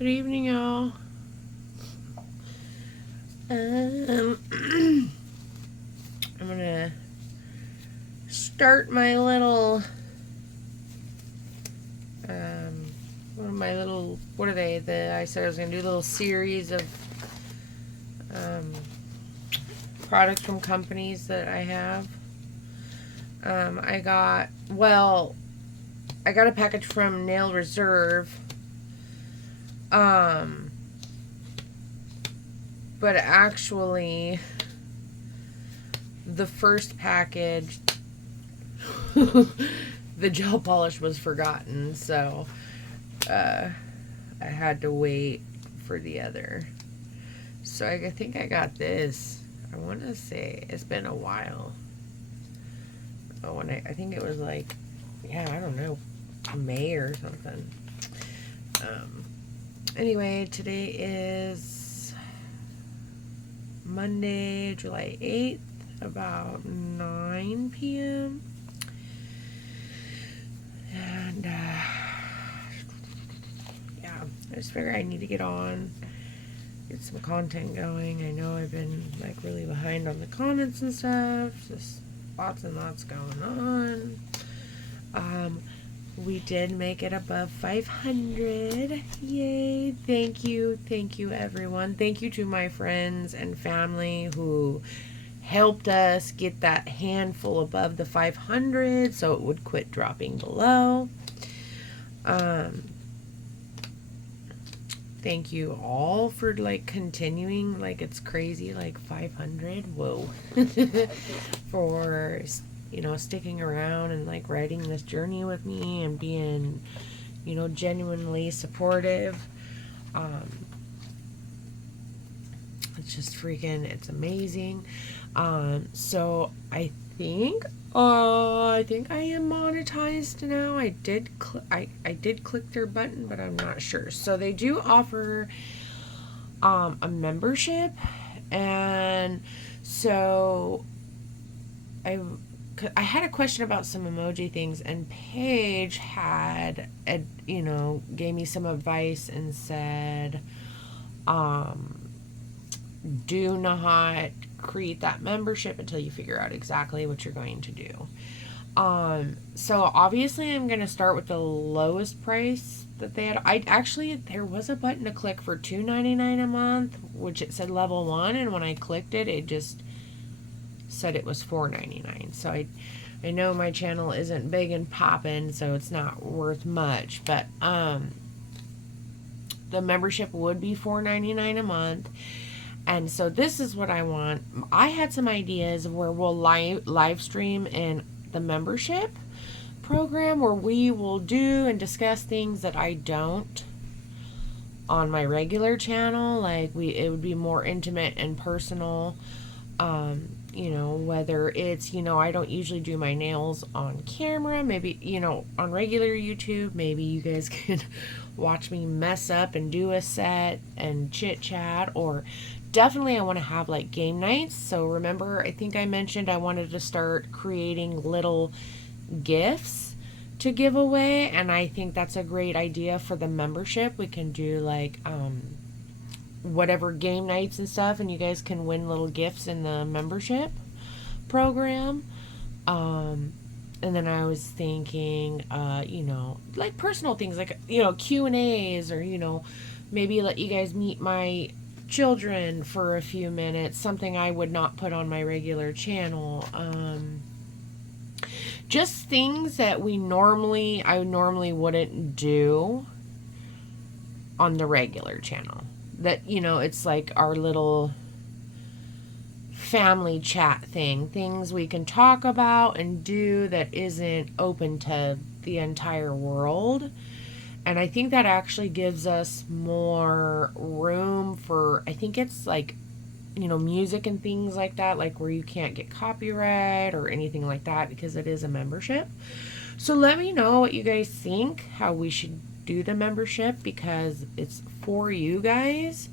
Good evening, y'all. I'm gonna start my little, what are they? I said I was gonna do a little series of products from companies that I have. I got a package from Nail Reserve. But actually, the first package, the gel polish was forgotten, so I had to wait for the other. So I think I got this. I want to say it's been a while. Oh, and I think it was like, I don't know, May or something. Anyway, today is Monday, July 8th, about 9 p.m. And, I just figure I need to get on, get some content going. I know I've been, really behind on the comments and stuff. Just lots and lots going on. We did make it above 500. Yay. Thank you, everyone. Thank you to my friends and family who helped us get that handful above the 500 so it would quit dropping below. Thank you all for continuing. It's crazy, 500. Whoa. For sticking around and riding this journey with me and being genuinely supportive. It's just it's amazing. So I think I am monetized now. I did click their button, but I'm not sure. So they do offer a membership, and so I had a question about some emoji things, and Paige had gave me some advice and said, do not create that membership until you figure out exactly what you're going to do. So obviously I'm going to start with the lowest price that they had. There was a button to click for $2.99 a month, which it said level 1, and when I clicked it, it just said it was $4.99. So I know my channel isn't big and popping, so it's not worth much, but the membership would be $4.99 a month. And so this is what I want. I had some ideas of where we'll live stream in the membership program, where we will do and discuss things that I don't on my regular channel. It would be more intimate and personal. Whether it's, I don't usually do my nails on camera. Maybe, on regular YouTube, maybe you guys can watch me mess up and do a set and chit chat. Or definitely I want to have game nights. So remember, I think I mentioned I wanted to start creating little gifts to give away. And I think that's a great idea for the membership. We can do whatever game nights and stuff, and you guys can win little gifts in the membership program. And then I was thinking, personal things Q&As, or maybe let you guys meet my children for a few minutes, something I would not put on my regular channel. Just things that I normally wouldn't do on the regular channel. That, it's our little family chat thing. Things we can talk about and do that isn't open to the entire world. And I think that actually gives us more room for, I think it's music and things like that, where you can't get copyright or anything like that, because it is a membership. So let me know what you guys think, how we should do the membership, because it's for you guys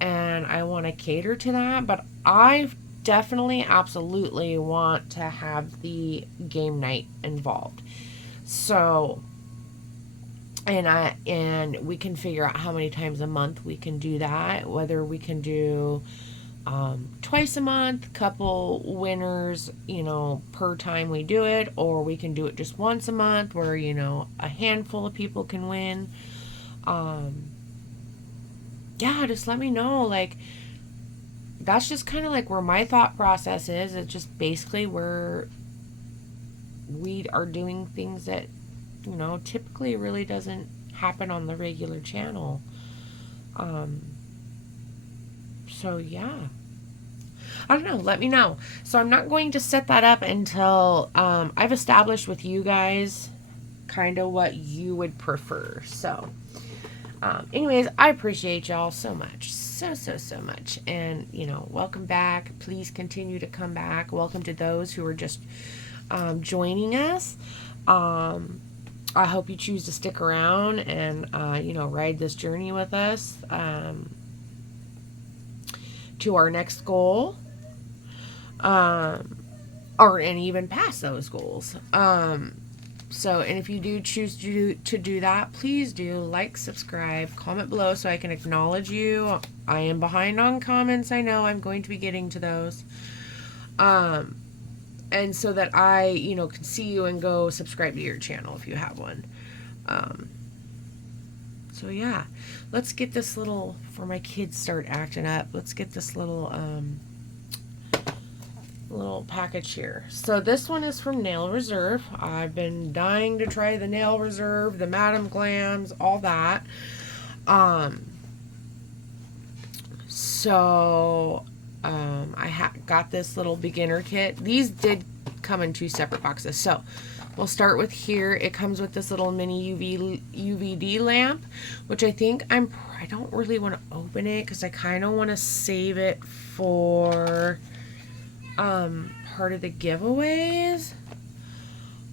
and I want to cater to that. But I definitely absolutely want to have the game night involved. So and we can figure out how many times a month we can do that, whether we can do twice a month, couple winners, per time we do it, or we can do it just once a month where, a handful of people can win. Yeah, just let me know. Like, that's just kind of like where my thought process is. It's just basically where we are doing things that, typically really doesn't happen on the regular channel. So yeah. I don't know. Let me know. So I'm not going to set that up until I've established with you guys kind of what you would prefer. So anyways, I appreciate y'all so much. So much. And, welcome back. Please continue to come back. Welcome to those who are just joining us. I hope you choose to stick around and, ride this journey with us to our next goal. And even past those goals. So, and if you do choose to do that, please do like, subscribe, comment below so I can acknowledge you. I am behind on comments. I know I'm going to be getting to those. And so that I, can see you and go subscribe to your channel if you have one. So yeah, let's get this little, before my kids start acting up, let's get this little package here. So this one is from Nail Reserve. I've been dying to try the Nail Reserve, the Madam Glams, all that. I got this little beginner kit. These did come in 2 separate boxes. So we'll start with here. It comes with this little mini UVD lamp, which I don't really want to open it because I kind of want to save it for part of the giveaways.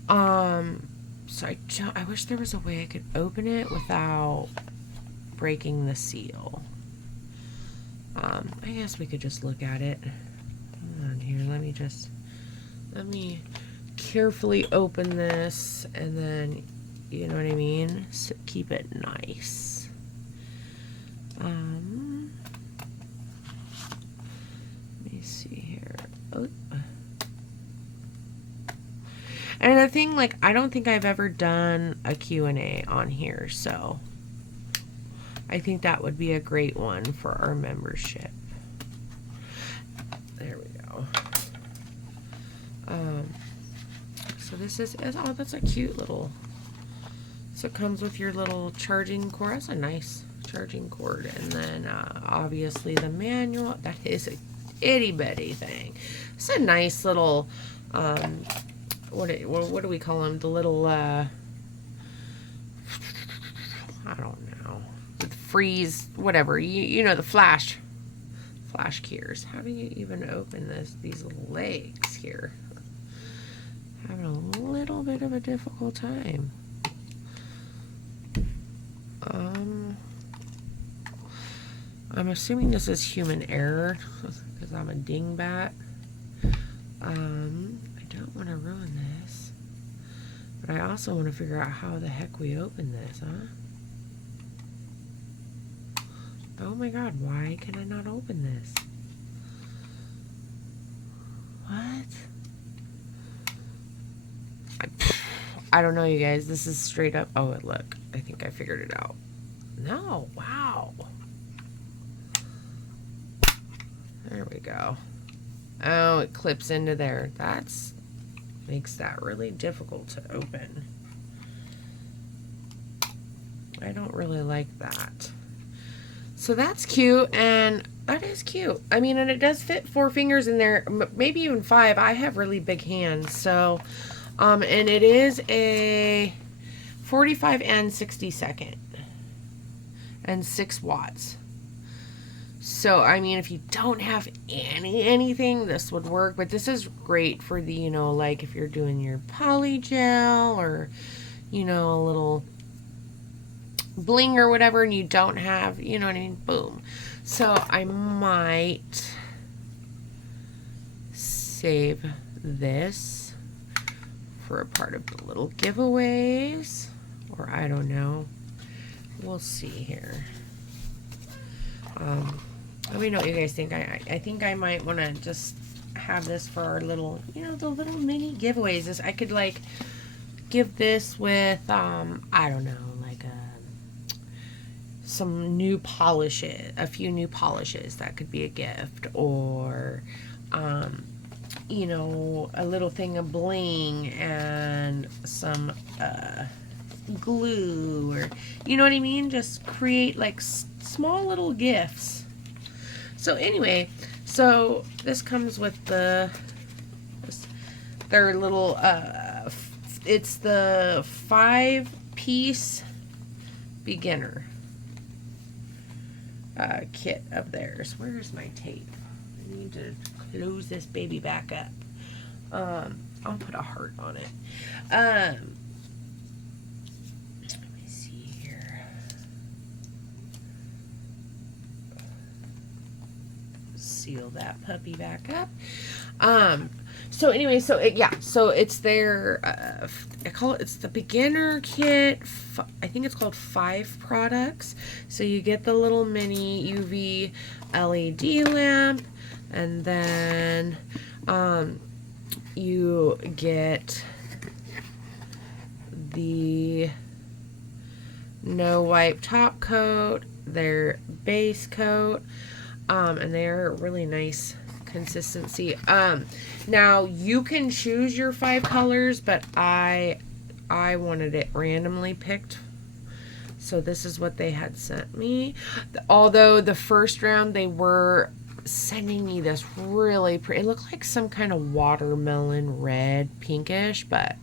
So I wish there was a way I could open it without breaking the seal. I guess we could just look at it. Hold on here. Let me carefully open this, and then, you know what I mean? So keep it nice. Let me see here. Oh. And the thing, like, I don't think I've ever done a Q&A on here, so I think that would be a great one for our membership. There we go. So this is, oh, that's a cute little, so it comes with your little charging cord. That's a nice charging cord. And then obviously the manual, that is a itty bitty thing. It's a nice little, what do we call them? The little, I don't know. The freeze, whatever. You know, the flash keys. How do you even open these little legs here? Having a little bit of a difficult time. I'm assuming this is human error because I'm a dingbat. I don't want to ruin this, but I also want to figure out how the heck we open this, huh? Oh my god, why can I not open this? What? I don't know, you guys. This is straight up. Oh, look. I think I figured it out. No. Wow. There we go. Oh, it clips into there. Makes that really difficult to open. I don't really like that. So that's cute, and that is cute. I mean, and it does fit 4 fingers in there, maybe even 5. I have really big hands, so, and it is a 45 and 60-second, and 6 watts. So, I mean, if you don't have anything, this would work, but this is great for the, like if you're doing your poly gel or, a little bling or whatever, and you don't have, you know what I mean? Boom. So I might save this for a part of the little giveaways, or I don't know. we'll see here. Let me know what you guys think. I think I might want to just have this for our little, the little mini giveaways. I could like give this with, I don't know, like some new polishes, a few new polishes. That could be a gift, or a little thing of bling and some glue, or you know what I mean, just create like small little gifts. So anyway, so this comes with their little it's the 5-piece beginner kit of theirs. Where's my tape? I need to close this baby back up. I'll put a heart on it. Let me see here. Seal that puppy back up. So anyway, so it's their it's the beginner kit. I think it's called 5 products. So you get the little mini UV LED lamp, and then you get the no wipe top coat, their base coat, and they're really nice consistency. Now you can choose your 5 colors, but I wanted it randomly picked, so this is what they had sent me. Although the first round they were sending me this really pretty, it looked like some kind of watermelon red, pinkish, but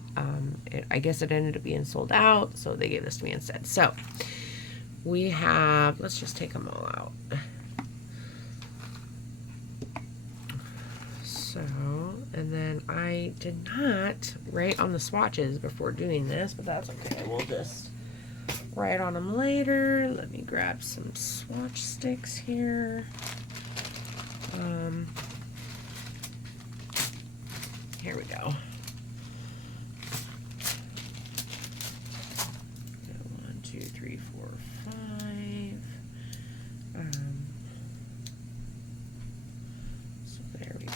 I guess it ended up being sold out, so they gave this to me instead. So we have, let's just take them all out. So, and then I did not write on the swatches before doing this, but that's okay. We'll just write on them later. Let me grab some swatch sticks here. Here we go. 1, 2, 3, 4, 5. So there we go.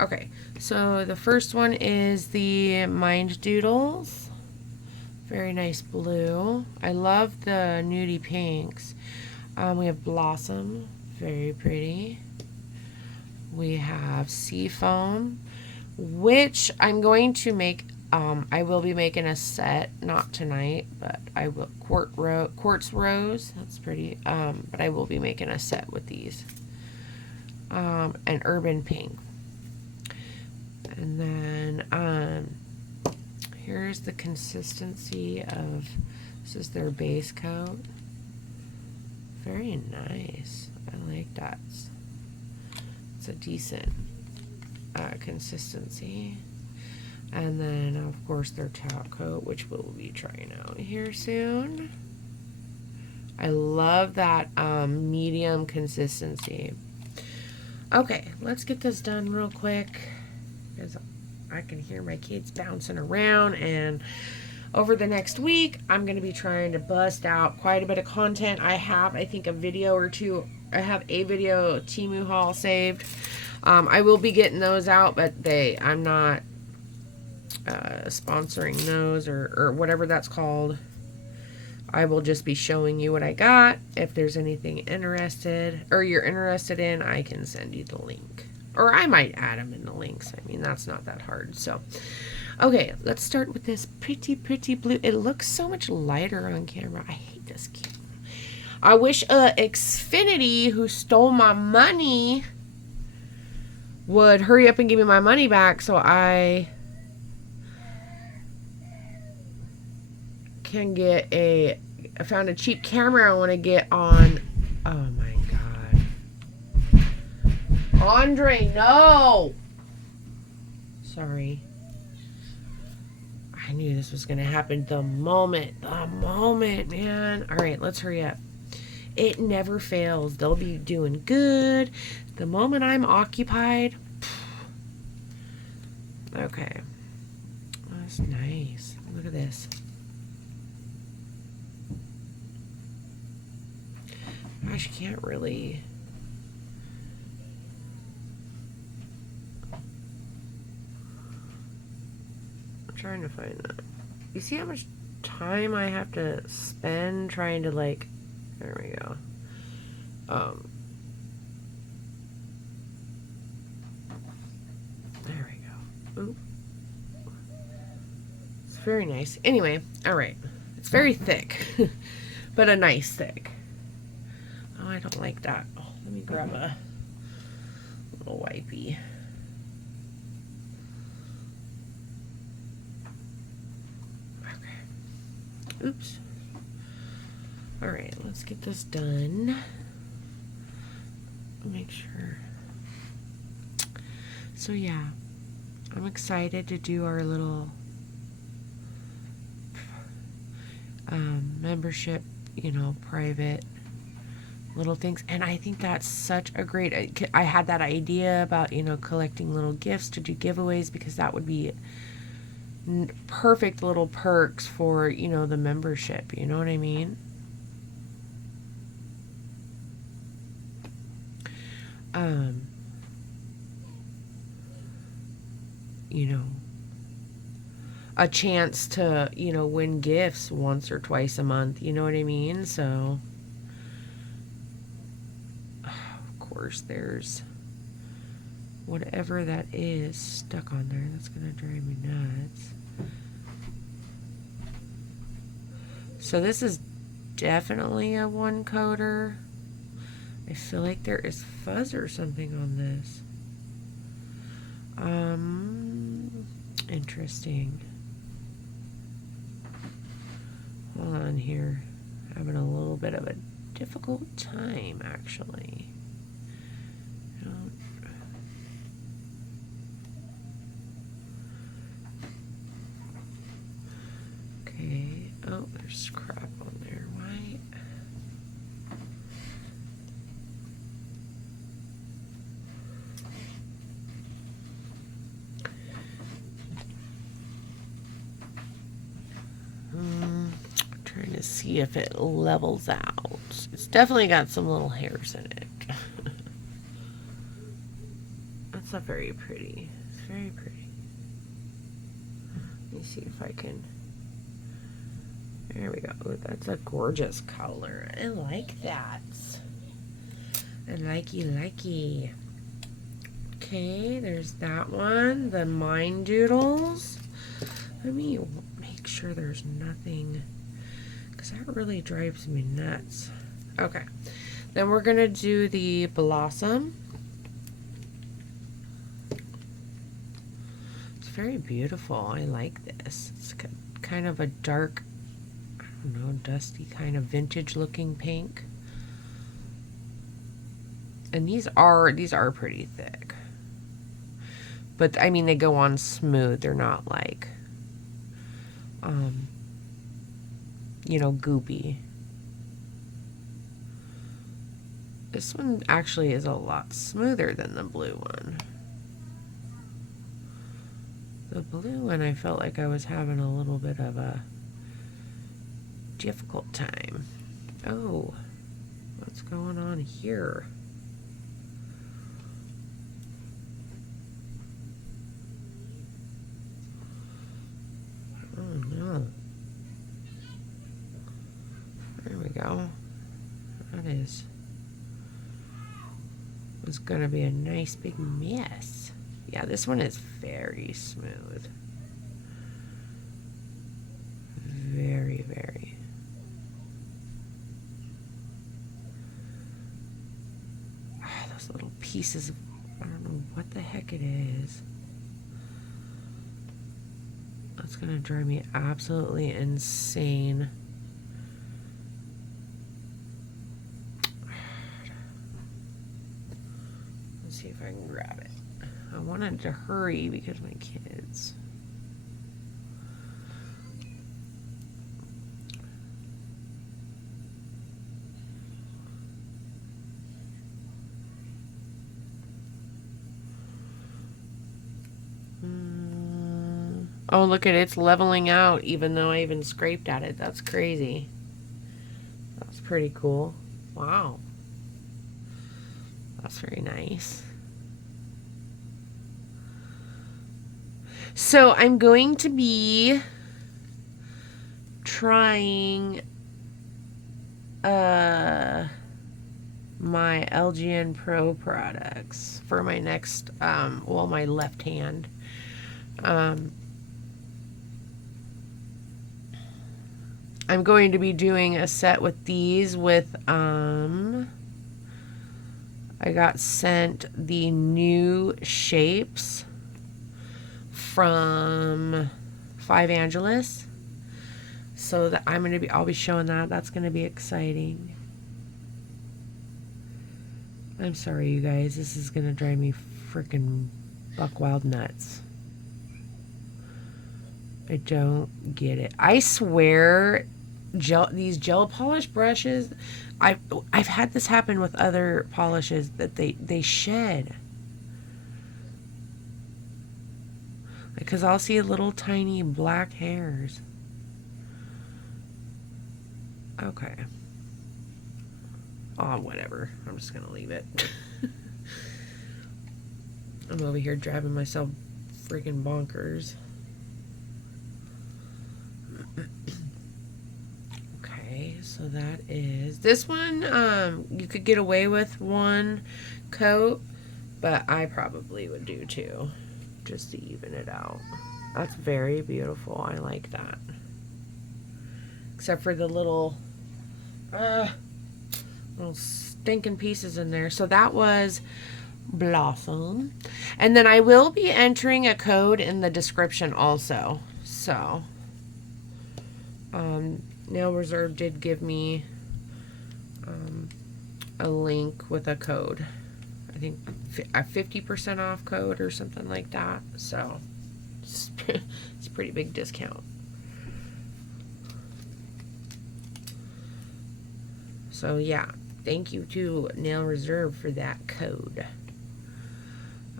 Okay, so the first one is the Mind Doodles. Very nice blue. I love the nudie pinks. We have Blossom, very pretty. We have Seafoam, which I'm going to make. I will be making a set, not tonight, but I will. Quartz Rose, that's pretty. But I will be making a set with these. And Urban Pink. And then here's the consistency of, this is their base coat. Very nice. I like that. It's a decent consistency. And then, of course, their top coat, which we'll be trying out here soon. I love that medium consistency. Okay, let's get this done real quick, because I can hear my kids bouncing around, and over the next week, I'm going to be trying to bust out quite a bit of content. I have, I think, a video or two. I have a video Temu haul saved. I will be getting those out, but I'm not sponsoring those or whatever that's called. I will just be showing you what I got. If there's anything interested or you're interested in, I can send you the link, or I might add them in the links. I mean, that's not that hard. So okay, let's start with this pretty blue. It looks so much lighter on camera. I hate this camera. I wish Xfinity, who stole my money, would hurry up and give me my money back so I can get I found a cheap camera I want to get on. Oh my god. Andre, no! Sorry. I knew this was going to happen the moment, man. All right, let's hurry up. It never fails. They'll be doing good. The moment I'm occupied. Okay. That's nice. Look at this. Gosh, you can't really. I'm trying to find that. You see how much time I have to spend trying to, like, there we go. There we go. Oop. It's very nice. Anyway, all right. It's very thick, but a nice thick. Oh, I don't like that. Oh, let me grab a little wipey. Okay. Oops. All right, let's get this done. Make sure. So yeah, I'm excited to do our little membership, you know, private little things. And I think that's such a great, I had that idea about, you know, collecting little gifts to do giveaways, because that would be perfect little perks for, you know, the membership. You know what I mean? You know, a chance to, you know, win gifts once or twice a month. You know what I mean? So, of course, there's whatever that is stuck on there. That's going to drive me nuts. So this is definitely a one coater. I feel like there is fuzz or something on this. Interesting. Hold on here. Having a little bit of a difficult time, actually. Okay. Oh, there's crap on there. Why? Trying to see if it levels out. It's definitely got some little hairs in it. That's not very pretty. It's very pretty. Let me see if I can. There we go. Ooh, that's a gorgeous color. I like that. I likey. Okay, there's that one. The Mind Doodles. Let me make sure there's nothing, because that really drives me nuts. Okay, then we're gonna do the Blossom. It's very beautiful. I like this. It's kind of a dark, I don't know, dusty kind of vintage looking pink. And these are pretty thick. But I mean, they go on smooth. They're not like you know, goopy. This one actually is a lot smoother than the blue one. The blue one, I felt like I was having a little bit of a difficult time. Oh, what's going on here? Oh no. There we go. That is. It's gonna be a nice big mess. Yeah, this one is very smooth. Very, very. Ah, those little pieces of, I don't know what the heck it is. That's gonna drive me absolutely insane. Let's see if I can grab it. I wanted to hurry because my kids. Oh, look at it. It's leveling out even though I even scraped at it. That's crazy. That's pretty cool. Wow. That's very nice. So I'm going to be trying my LGN Pro products for my next, well, my left hand. I'm going to be doing a set with these with, I got sent the new shapes from Five Angeles. So that I'll be showing that. That's going to be exciting. I'm sorry, you guys. This is going to drive me freaking buck wild nuts. I don't get it. I swear, these gel polish brushes, I've had this happen with other polishes that they shed. Because I'll see little tiny black hairs. Okay. Oh, whatever. I'm just going to leave it. I'm over here driving myself freaking bonkers. Okay, so that is... This one, you could get away with one coat, but I probably would do two, just to even it out. That's very beautiful. I like that. Except for the little stinking pieces in there. So that was Blossom. And then I will be entering a code in the description also. So Nail Reserve did give me a link with a code. I think a 50% off code or something like that. So it's a pretty big discount. So yeah, thank you to Nail Reserve for that code.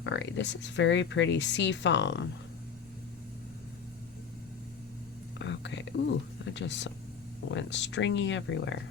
Alright, this is very pretty. Seafoam. Okay, ooh, that just went stringy everywhere.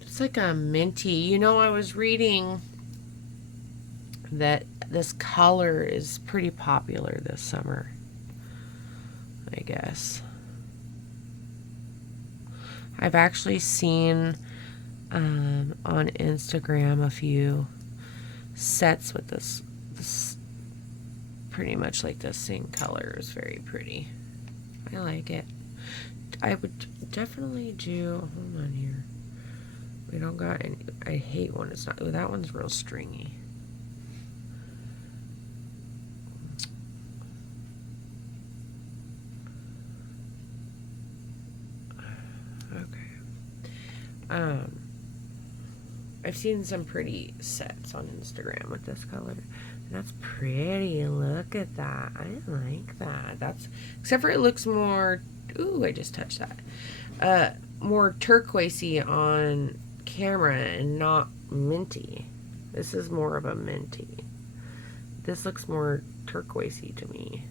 It's like a minty. You know, I was reading that this color is pretty popular this summer, I guess. I've actually seen on Instagram a few sets with this pretty much like the same color. Is very pretty. I like it. I would definitely do, hold on here. We don't got any, I hate when it's not, oh, that one's real stringy. Okay. I've seen some pretty sets on Instagram with this color. That's pretty. Look at that. I like that. That's, except for it looks more, ooh, I just touched that. More turquoisey on camera and not minty. This is more of a minty. This looks more turquoisey to me.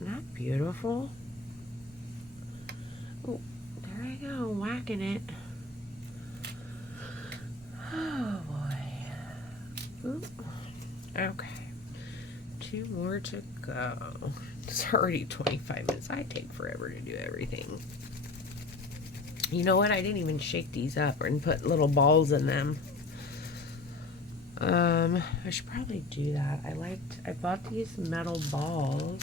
Isn't that beautiful? Oh, there I go, whacking it. Oh boy. Ooh. Okay. 2 more to go. It's already 25 minutes. I take forever to do everything. You know what? I didn't even shake these up and put little balls in them. I should probably do that. I bought these metal balls.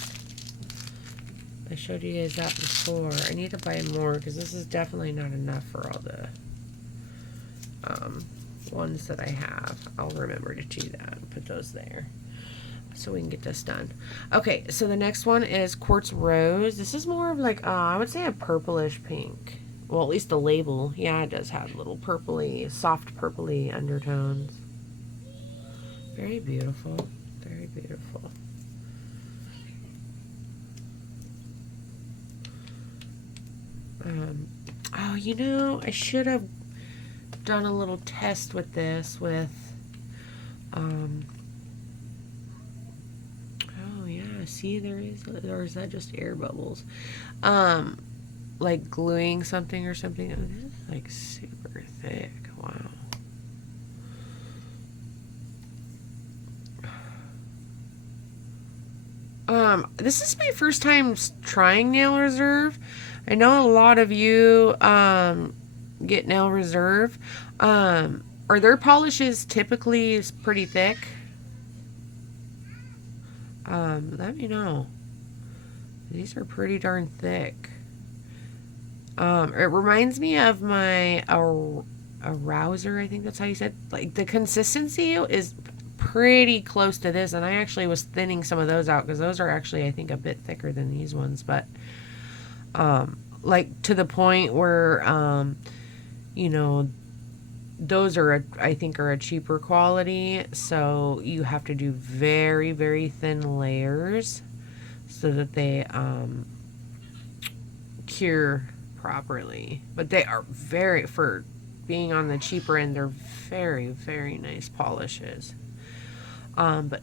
I showed you guys that before. I need to buy more because this is definitely not enough for all the ones that I have. I'll remember to do that and put those there so we can get this done. Okay, so the next one is Quartz Rose. This is more of like, I would say a purplish pink. Well, at least the label. Yeah, it does have little purpley, soft purpley undertones. Very beautiful. Very beautiful. Oh, you know, I should have done a little test with this with, oh yeah, see, there is, or is that just air bubbles? Like gluing something or something. Oh, this is like super thick. Wow. This is my first time trying Nail Reserve. I know a lot of you get Nail Reserve. Are their polishes typically pretty thick? Let me know. These are pretty darn thick. It reminds me of my Arouser, I think that's how you said. Like, the consistency is pretty close to this, and I actually was thinning some of those out because those are actually, I think, a bit thicker than these ones, but like to the point where you know, those are I think are a cheaper quality, so you have to do very, very thin layers so that they cure properly. But they are very, for being on the cheaper end, they're very, very nice polishes. But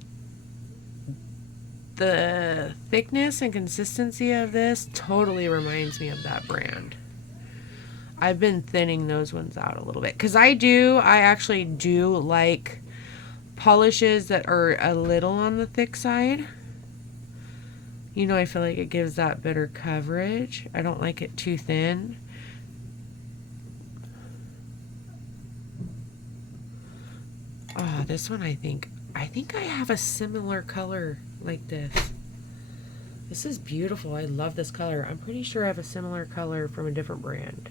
the thickness and consistency of this totally reminds me of that brand. I've been thinning those ones out a little bit because I actually do like polishes that are a little on the thick side. You know, I feel like it gives that better coverage. I don't like it too thin. Oh, this one I think I have a similar color like this. This is beautiful. I love this color. I'm pretty sure I have a similar color from a different brand.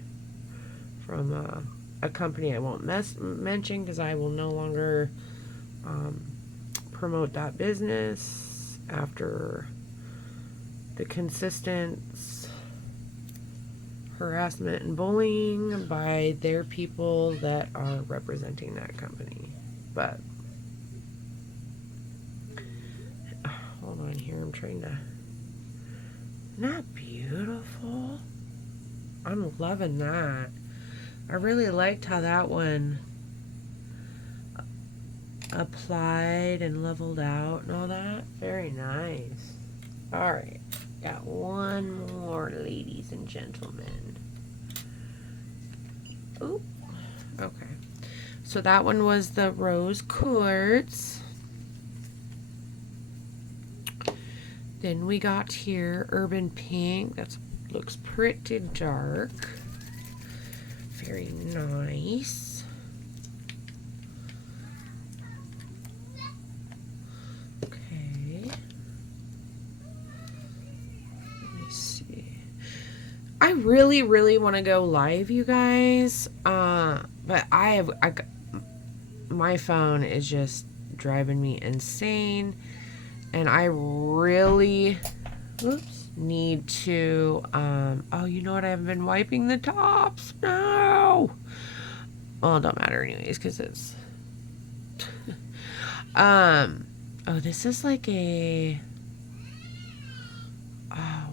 From a company I won't mention because I will no longer promote that business after the consistent harassment and bullying by their people that are representing that company. But hold on here, I'm trying to. Not beautiful. I'm loving that. I really liked how that one applied and leveled out and all that. Very nice. Alright, got one more, ladies and gentlemen. Oop. Okay. So that one was the Rose Quartz. Then we got here Urban Pink. That looks pretty dark. Very nice. Okay. Let me see. I really, really want to go live, you guys. But my phone is just driving me insane. And I really need to, oh, you know what? I haven't been wiping the tops. No. Well, it don't matter anyways, because it's, oh, this is like a,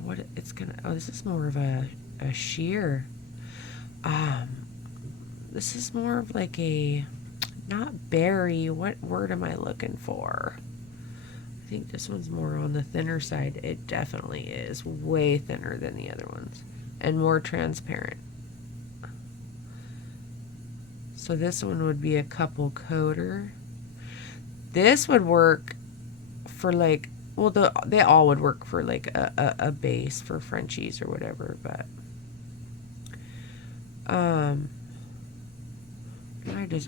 what it's gonna, oh, this is more of a sheer. This is more of like a, not berry. What word am I looking for? I think this one's more on the thinner side. It definitely is way thinner than the other ones and more transparent. So this one would be a couple coater. This would work for like well, they all would work for like a base for Frenchies or whatever, but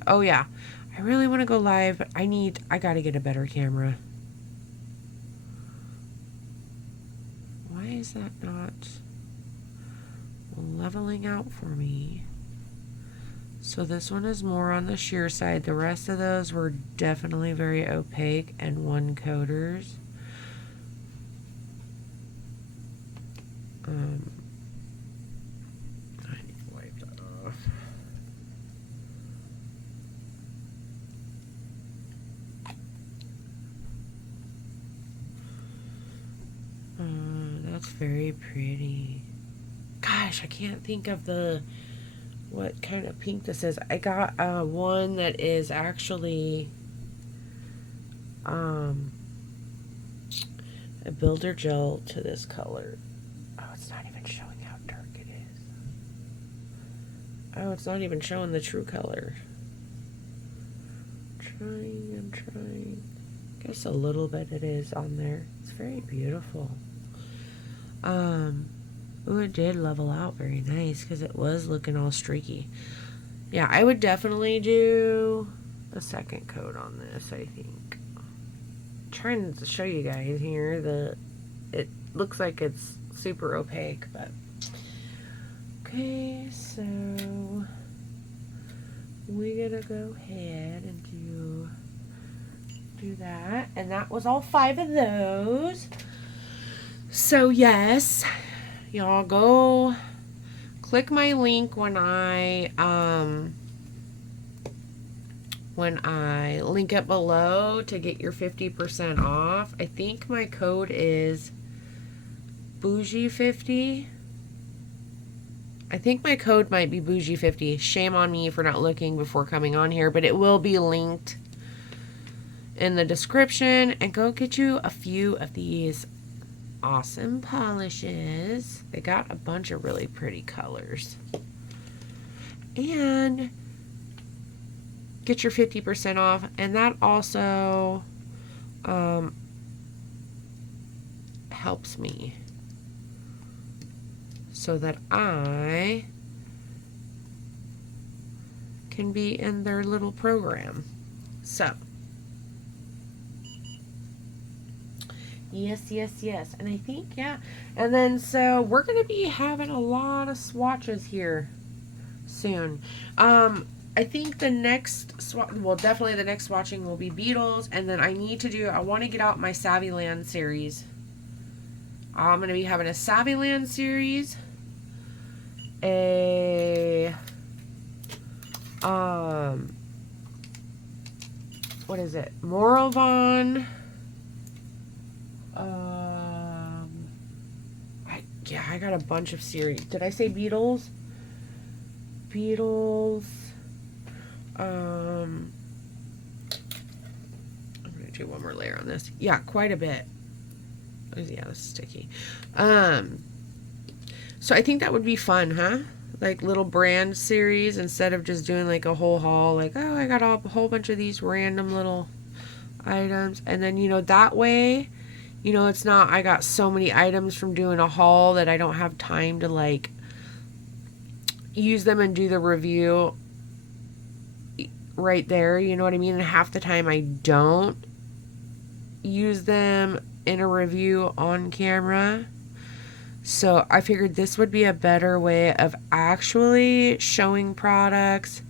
oh yeah, I really want to go live, but I gotta get a better camera. Why is that not leveling out for me? So this one is more on the sheer side. The rest of those were definitely very opaque and one coaters. I need to wipe that off. That's very pretty. Gosh, I can't think of what kind of pink this is. I got one that is actually a builder gel to this color. Oh, it's not even showing how dark it is. Oh, it's not even showing the true color. I'm trying. I guess a little bit it is on there. It's very beautiful. Oh, it did level out very nice because it was looking all streaky. Yeah, I would definitely do a second coat on this, I think. I'm trying to show you guys here it looks like it's super opaque, but okay, so we're gonna go ahead and do that, and that was all 5 of those. So yes, y'all go click my link when I link it below to get your 50% off. I think my code is Bougie50. I think my code might be Bougie50. Shame on me for not looking before coming on here, but it will be linked in the description. And go get you a few of these awesome polishes. They got a bunch of really pretty colors. And get your 50% off. And that also helps me so that I can be in their little program. So yes. And I think, yeah. And then, so we're going to be having a lot of swatches here soon. I think the next definitely the next swatching will be Beetles. And then I want to get out my Savvyland series. I'm going to be having a Savvyland series. What is it? Moravon. I got a bunch of series. Did I say Beetles? I'm gonna do one more layer on this. Yeah, quite a bit. Yeah, this is sticky. So I think that would be fun, huh? Like little brand series instead of just doing like a whole haul. Like, oh, I got a whole bunch of these random little items, and then that way. It's not, I got so many items from doing a haul that I don't have time to like use them and do the review right there. You know what I mean? And half the time I don't use them in a review on camera. So I figured this would be a better way of actually showing products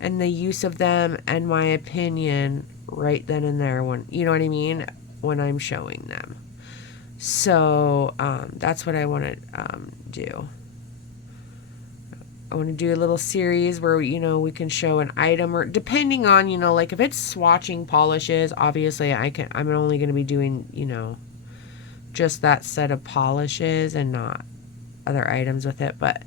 and the use of them and my opinion right then and there when, you know what I mean? When I'm showing them. So that's what I want to do. I want to do a little series where we can show an item, or depending on like if it's swatching polishes, obviously I'm only going to be doing just that set of polishes and not other items with it, but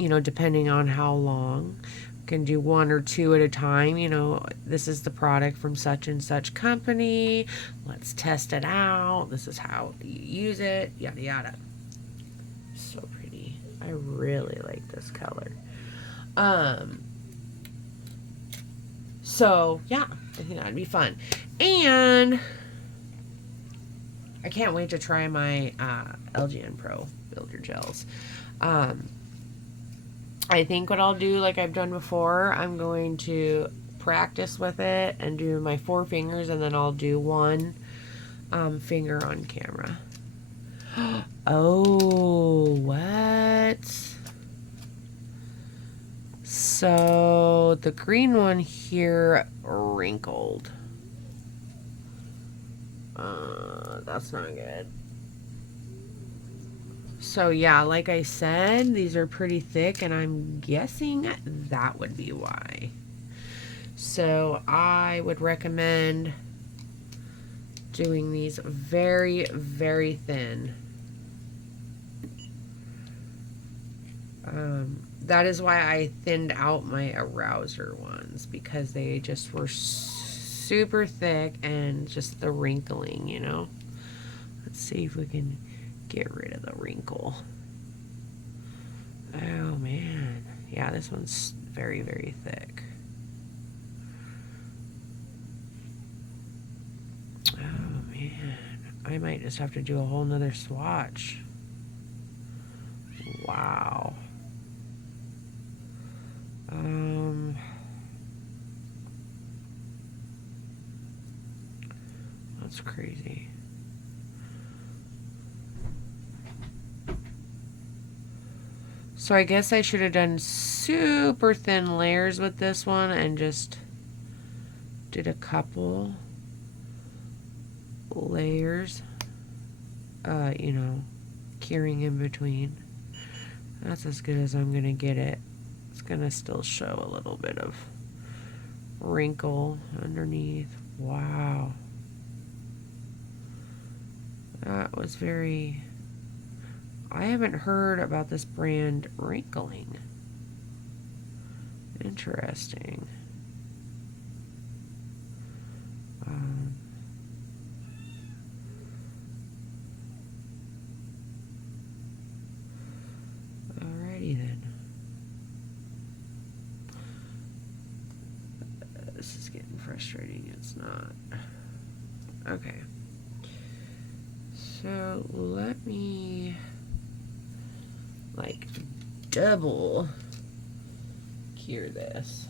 depending on how long, can do 1 or 2 at a time. This is the product from such and such company, let's test it out, this is how you use it, yada yada. So pretty. I really like this color. So yeah, I think that'd be fun. And I can't wait to try my LGN Pro Builder Gels. I think what I'll do, like I've done before, I'm going to practice with it and do my 4 fingers, and then I'll do one finger on camera. Oh, what? So the green one here wrinkled. That's not good. So yeah, like I said, these are pretty thick, and I'm guessing that would be why. So I would recommend doing these very, very thin. That is why I thinned out my Arouser ones, because they just were super thick and just the wrinkling, you know. Let's see if we can get rid of the wrinkle. Oh man, yeah, this one's very, very thick. Oh man, I might just have to do a whole nother swatch. Wow. That's crazy. So I guess I should have done super thin layers with this one and just did a couple layers, you know, curing in between. That's as good as I'm gonna get it. It's gonna still show a little bit of wrinkle underneath. Wow. That was very... I haven't heard about this brand wrinkling. Interesting. Alrighty then. This is getting frustrating. It's not. Okay. So let me like double cure this.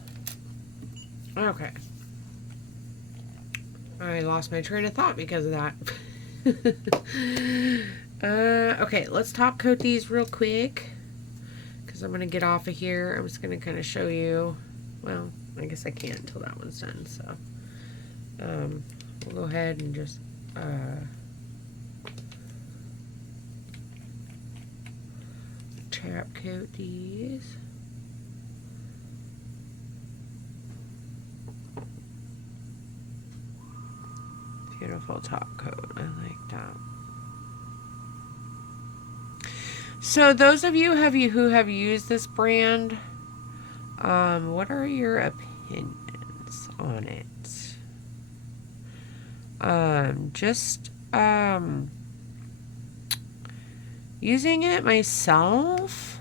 Okay. I lost my train of thought because of that. Okay, let's top coat these real quick, because I'm going to get off of here. I'm just going to kind of show you. Well, I guess I can't until that one's done. So we'll go ahead and just top coat these. Beautiful top coat. I like that. So those of you who have used this brand, what are your opinions on it? Just using it myself,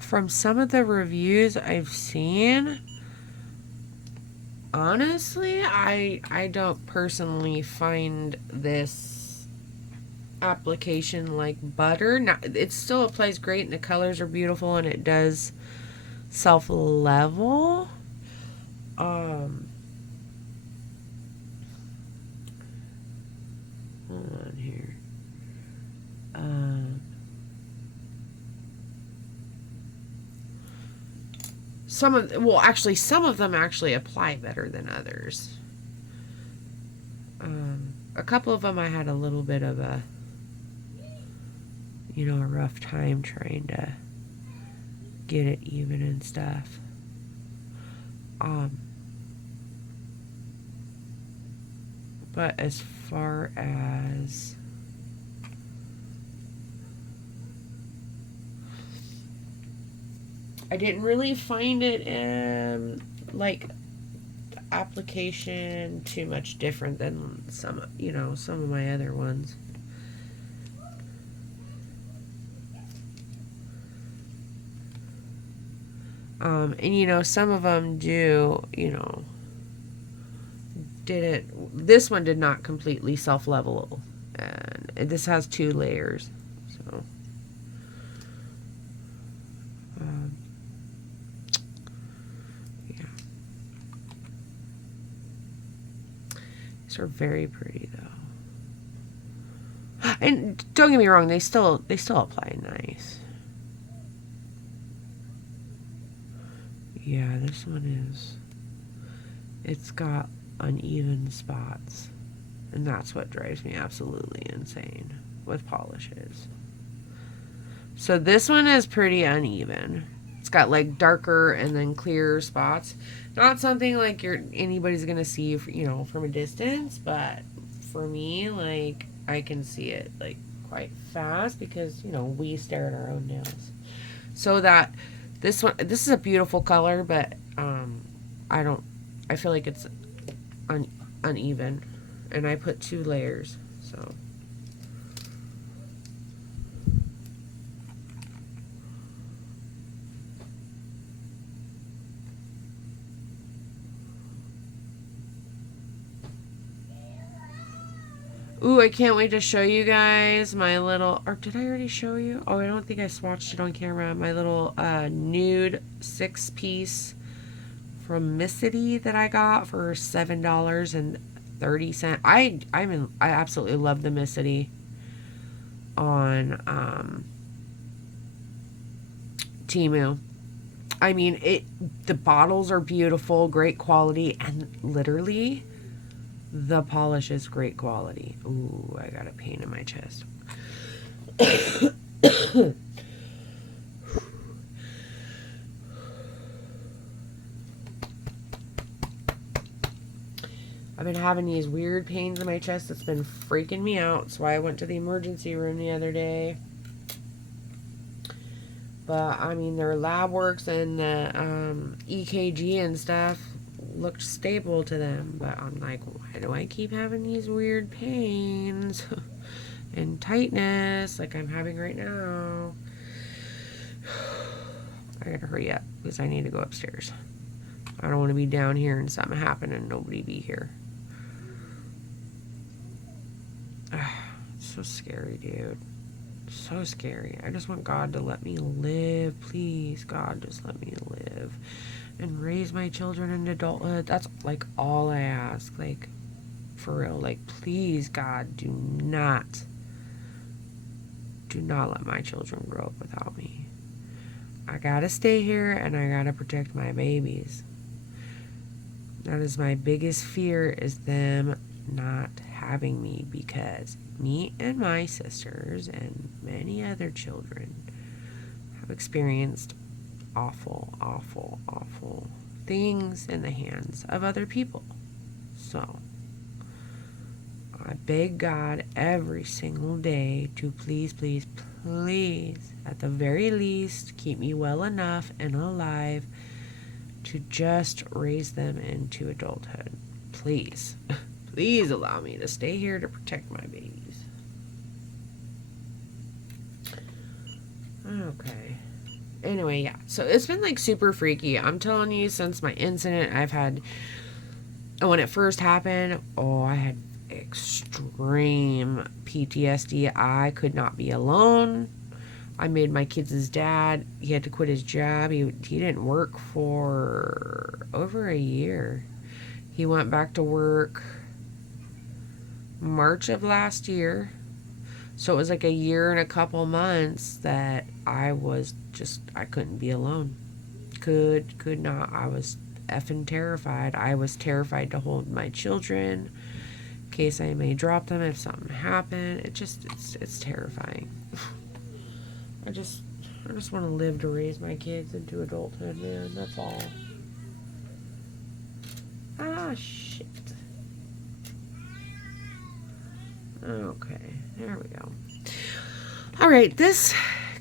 from some of the reviews I've seen, honestly, I don't personally find this application like butter. Now, it still applies great and the colors are beautiful and it does self-level. Hold on here. Some of them actually apply better than others. A couple of them I had a little bit of a, you know, a rough time trying to get it even and stuff. But as far as I didn't really find it like application too much different than some of my other ones. And some of them do, didn't, this one did not completely self-level, and this has 2 layers, so yeah, these are very pretty though. And don't get me wrong, they still apply nice. Yeah, this one is, it's got uneven spots, and that's what drives me absolutely insane with polishes. So this one is pretty uneven. It's got like darker and then clearer spots. Not something like anybody's gonna see, you know, from a distance, but for me, like, I can see it like quite fast because, you know, we stare at our own nails. So that this is a beautiful color, but I feel like it's uneven, and I put 2 layers, so. Ooh, I can't wait to show you guys my little, or did I already show you? Oh, I don't think I swatched it on camera. My little nude 6-piece from Missity that I got for $7.30. I absolutely love the Missity on Temu. I mean, the bottles are beautiful, great quality, and literally the polish is great quality. Ooh, I got a pain in my chest. I've been having these weird pains in my chest that's been freaking me out. So I went to the emergency room the other day. But, I mean, their lab works and the EKG and stuff looked stable to them. But I'm like, why do I keep having these weird pains and tightness like I'm having right now? I gotta hurry up because I need to go upstairs. I don't want to be down here and something happen and nobody be here. It's so scary, dude. So scary. I just want God to let me live. Please, God, just let me live and raise my children in adulthood. That's like all I ask. Like, for real. Like, please, God, do not let my children grow up without me. I gotta stay here and I gotta protect my babies. That is my biggest fear, is them not having me, because me and my sisters and many other children have experienced awful, awful, awful things in the hands of other people. So I beg God every single day to please, please, please, at the very least, keep me well enough and alive to just raise them into adulthood. Please. Please allow me to stay here to protect my babies. Okay. Anyway, yeah. So it's been like super freaky. I'm telling you, since my incident, and when it first happened, I had extreme PTSD. I could not be alone. I made my kids' dad. He had to quit his job. He didn't work for over a year. He went back to work March of last year. So it was like a year and a couple months that I couldn't be alone. Could not. I was effing terrified. I was terrified to hold my children in case I may drop them if something happened. It's terrifying. I just want to live to raise my kids into adulthood, man. That's all. Ah, shit. Okay, there we go. All right, this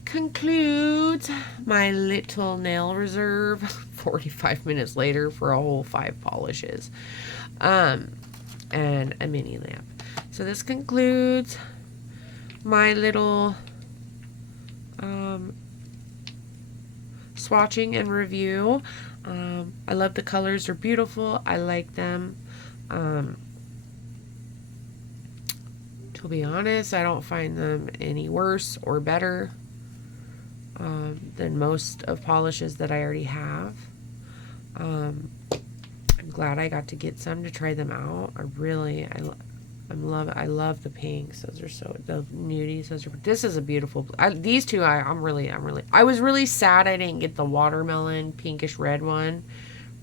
concludes my little nail reserve. 45 minutes later for a whole 5 polishes. And a mini lamp. So this concludes my little swatching and review. I love the colors. They're beautiful. I like them. To be honest, I don't find them any worse or better than most of polishes that I already have. I'm glad I got to get some to try them out. I love the pinks. Those are so, the nudies. This is a beautiful. These two, I was really sad I didn't get the watermelon pinkish red one.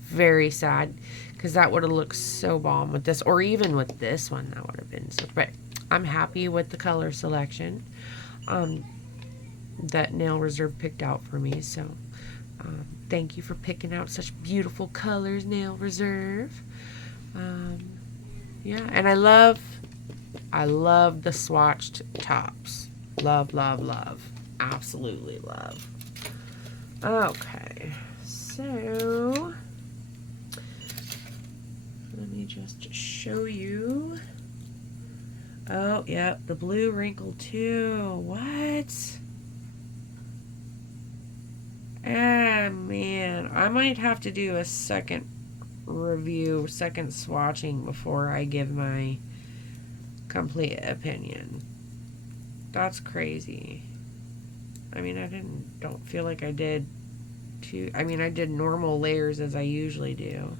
Very sad, because that would have looked so bomb with this, or even with this one, that would have been so. But I'm happy with the color selection that Nail Reserve picked out for me. So thank you for picking out such beautiful colors, Nail Reserve. Yeah, and I love the swatched tops. Love, love, love. Absolutely love. Okay, so let me just show you. Oh, yep, the blue wrinkle too. What? Ah, man. I might have to do a second review, second swatching before I give my complete opinion. That's crazy. I mean, don't feel like I did I did normal layers as I usually do.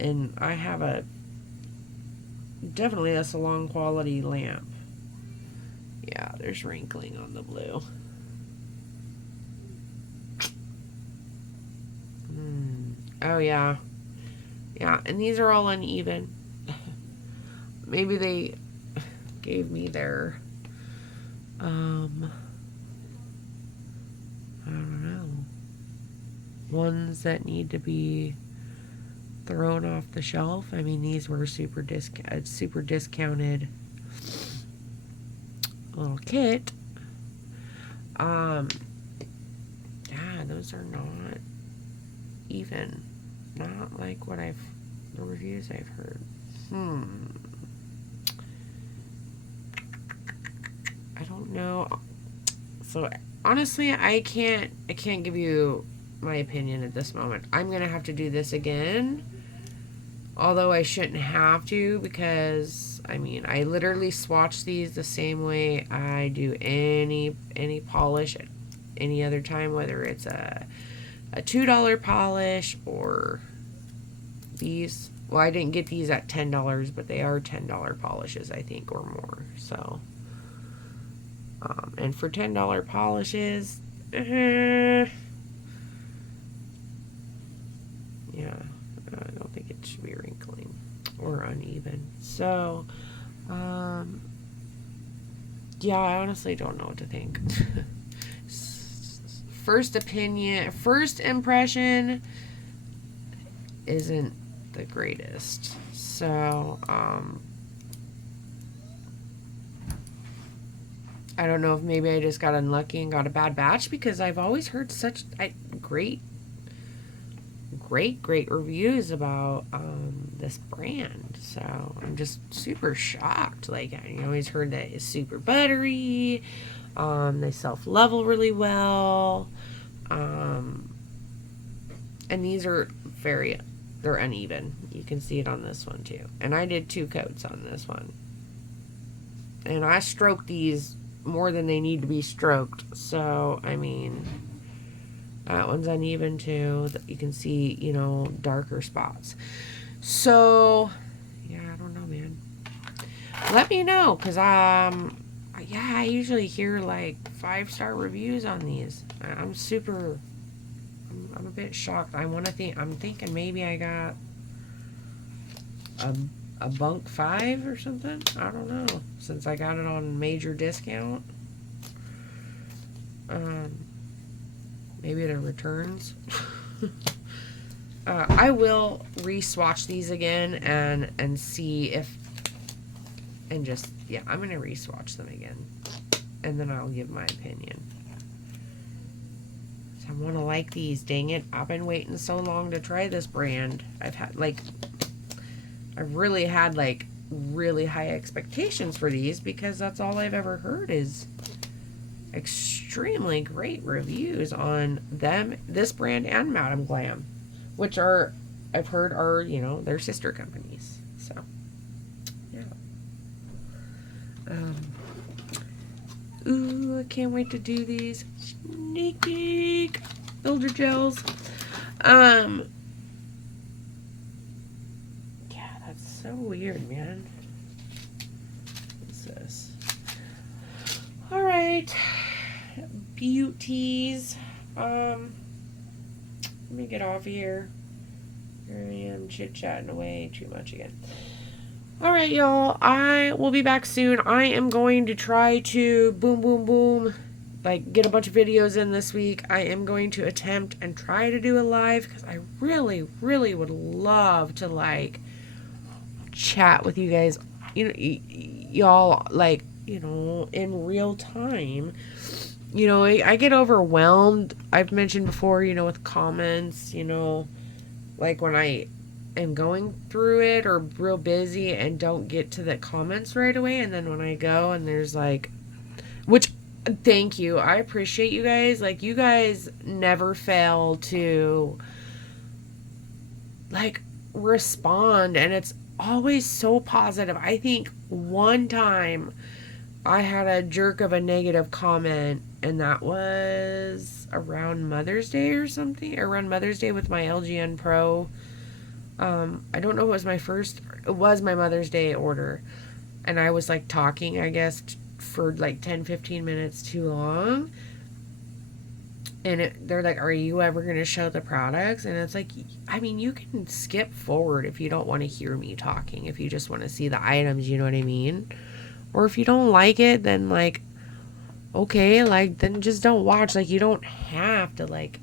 And I have definitely a salon quality lamp. Yeah, there's wrinkling on the blue. Oh, yeah. Yeah, and these are all uneven. Maybe they gave me their, I don't know, ones that need to be thrown off the shelf. I mean, these were super discounted little kit. Yeah, those are not even. Not like the reviews I've heard. I don't know. So honestly, I can't give you my opinion at this moment. I'm gonna have to do this again. Although I shouldn't have to, because I mean, I literally swatch these the same way I do any polish at any other time, whether it's a $2 polish or these. Well, I didn't get these at $10, but they are $10 polishes, I think, or more. So, and for $10 polishes, yeah, I don't think it should be wrinkling or uneven. So, yeah, I honestly don't know what to think. First impression isn't the greatest. So, I don't know if maybe I just got unlucky and got a bad batch, because I've always heard such great reviews about this brand. So I'm just super shocked. Like, I always heard that it's super buttery. They self-level really well. And these are they're uneven. You can see it on this one too. And I did 2 coats on this one. And I stroked these more than they need to be stroked. So, I mean, that one's uneven too. You can see, darker spots. So, yeah, I don't know, man. Let me know, because, yeah, I usually hear like 5-star reviews on these. I'm a bit shocked. I'm thinking maybe I got a bunk 5 or something. I don't know, since I got it on major discount. Maybe the returns. I will re-swatch these again and see if, and just, yeah, I'm gonna re-swatch them again, and then I'll give my opinion. I want to like these. Dang it. I've been waiting so long to try this brand. I've really had really high expectations for these, because that's all I've ever heard is extremely great reviews on them, this brand, and Madam Glam, which are I've heard are, their sister companies. So, yeah. Ooh, I can't wait to do these. Sneak peek. Builder gels. Yeah, that's so weird, man. What's this? All right. Beauties. Let me get off here. Here I am chit-chatting away too much again. All right, y'all. I will be back soon. I am going to try to boom, like get a bunch of videos in this week. I am going to attempt and try to do a live because I really, really would love to like chat with you guys. Y'all like in real time. I get overwhelmed. I've mentioned before, with comments. Like when I am going through it or real busy and don't get to the comments right away, and then when I go and there's like, which thank you, I appreciate you guys, like you guys never fail to like respond, and it's always so positive. I think one time I had a jerk of a negative comment, and that was around Mother's Day or something, around Mother's Day with my LGN Pro. I don't know, it was my Mother's Day order. And I was like talking, I guess, for like 10-15 minutes too long. And they're like, are you ever going to show the products? And it's like, I mean, you can skip forward if you don't want to hear me talking, if you just want to see the items, you know what I mean? Or if you don't like it, then like, okay, like, then just don't watch. Like, you don't have to like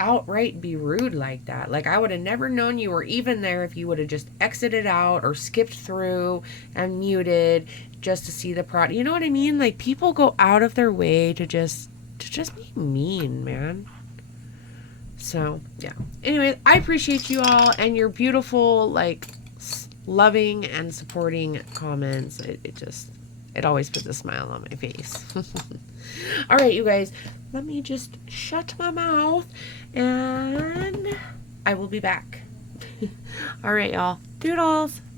outright be rude like that. Like, I would have never known you were even there if you would have just exited out or skipped through and muted just to see the product. You know what I mean? Like, people go out of their way to just be mean, man. So, yeah. Anyways, I appreciate you all and your beautiful, like, loving and supporting comments. It always puts a smile on my face. All right, you guys, let me just shut my mouth and I will be back. All right, y'all. Doodles.